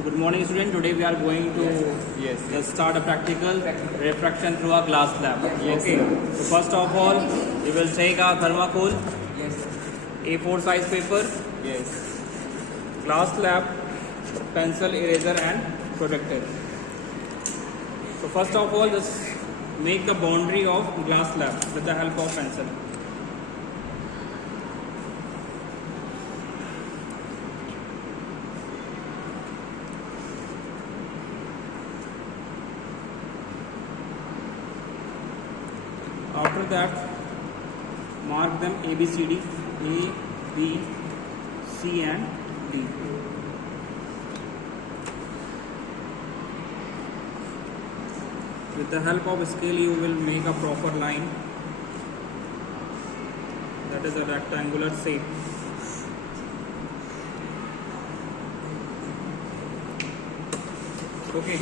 So good morning student, today we are going to start a practical refraction through a glass slab. Okay. So first of all, we will take a thermocol, A4 size paper, glass slab, pencil, eraser and projector. So first of all, just make the boundary of glass slab with the help of pencil. After that, mark them A, B, C, D, A, B, C and D. With the help of scale, you will make a proper line, that is a rectangular shape. Okay.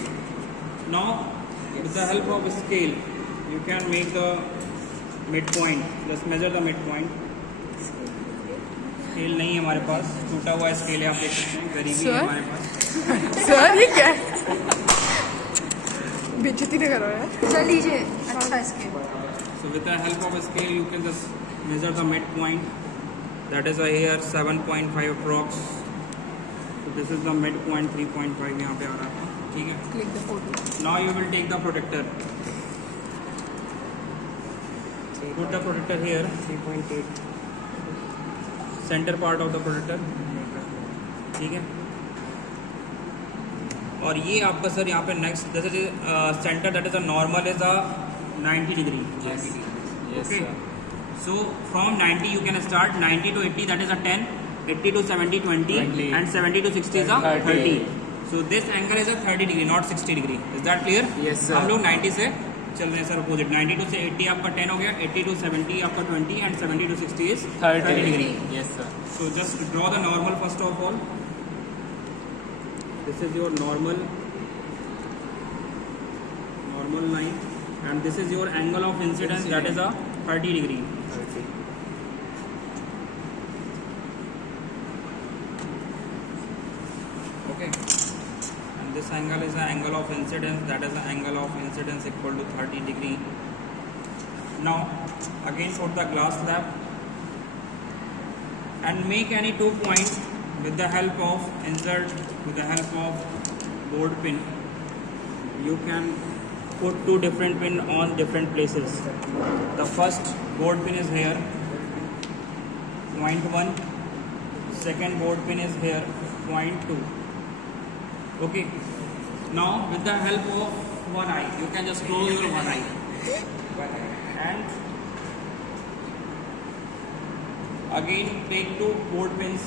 Now, with the help of scale, you can make the midpoint. Just measure the midpoint. Scale नहीं है हमारे पास, टूटा हुआ scale है, आप देख सकते हैं, गरीबी है हमारे पास. सर ये क्या बेइज्जती नहीं करो यार. चल लीजिए अच्छा scale. So with the help of a scale, you can just measure the midpoint. That is here 7.5 approx. So this is the midpoint 3.5 यहाँ पे आ रहा है. ठीक है. Click the photo. Now you will take the protector. Put the protector here. 3.8. Center part of the protector. ठीक है. और ये आपका सर यहाँ पे next this is center, that is a normal is a 90 degree. Yes. Okay. So from 90 you can start 90 to 80, that is a 10, 80 to 70 20 and 70 to 60 is a 30. So this angle is a 30 degree, not 60 degree. Is that clear? Yes sir. हम लोग 90 से चल रहे हैं sir opposite. 90 to 80 आपका 10 हो गया, 80 to 70 आपका 20 and 70 to 60 is 30 degree. Yes sir. So just draw the normal first of all. This is your normal line and this is your angle of incidence, that is a 30 degree. Okay. And this angle is the angle of incidence, that is the angle of incidence equal to 30 degree. Now again put the glass slab and make any 2 points with the help of insert, with the help of board pin. You can put 2 different pin on different places. The first board pin is here, point 1. Second board pin is here, point 2. Okay. Now with the help of one eye, you can just close your one eye and again take 2 board pins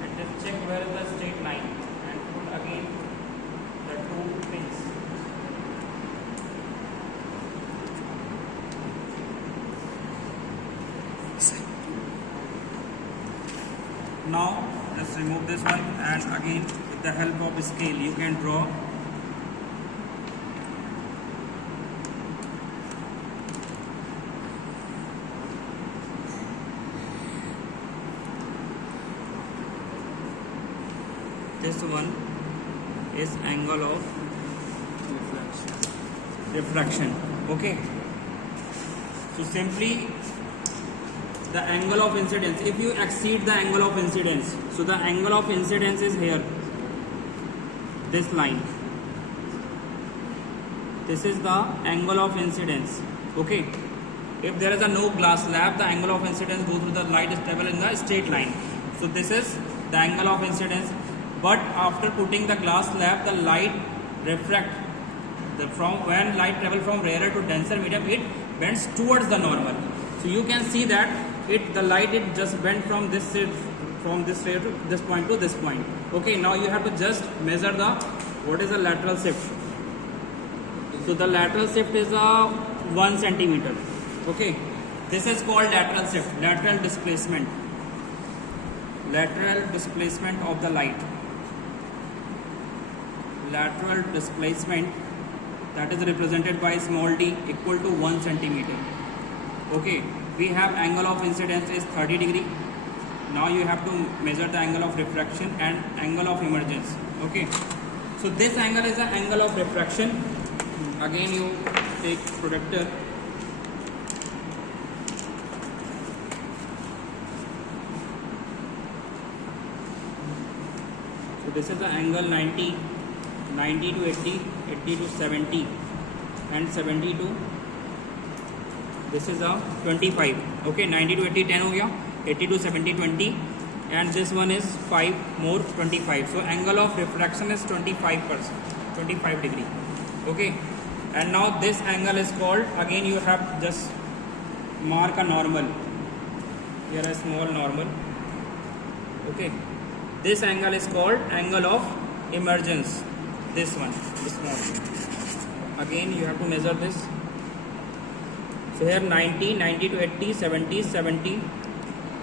and just check where is the straight line and put again the 2 pins. Now let's remove this one and again with the help of scale you can draw this one is angle of refraction. Okay. So simply the angle of incidence, if you exceed the angle of incidence, so the angle of incidence is here, this line. This is the angle of incidence. Okay. If there is a no glass slab, the angle of incidence goes with the light is travel in the straight line. So this is the angle of incidence. But after putting the glass slab, the light refract. From when light travel from rarer to denser medium, it bends towards the normal. So you can see that the light just bent from this rayer to this point to this point. Okay, now you have to just measure what is the lateral shift. So the lateral shift is 1 centimeter. Okay, this is called lateral shift, lateral displacement of the light. Lateral displacement, that is represented by small d equal to 1 centimeter. Okay, we have angle of incidence is 30 degree Now you have to measure the angle of refraction and angle of emergence. Okay. So this angle is the angle of refraction. Again you take protractor. So this is the angle 90, 90 to 80, 80 to 70 and 70 to, this is a 25. Okay, 90 to 80 10 हो गया, 80 to 70 20 and this one is 5 more 25. So angle of refraction is 25%, 25 degree. Okay, and now this angle is called, again you have just mark a normal, here a small normal. Okay, this angle is called angle of emergence, this one, this small. Again you have to measure this. So here 90, 90 to 80, 70, 70,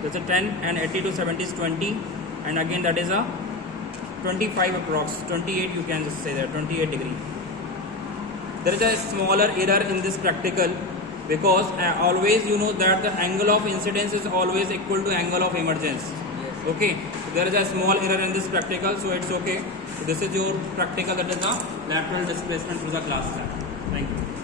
that's a 10 and 80 to 70 is 20 and again that is a 25 approx, 28 you can just say that, 28 degree. There is a smaller error in this practical because always you know that the angle of incidence is always equal to angle of emergence. Yes. Okay, so there is a small error in this practical, so it's okay. So this is your practical, that is the lateral displacement through the glass slab. Thank you.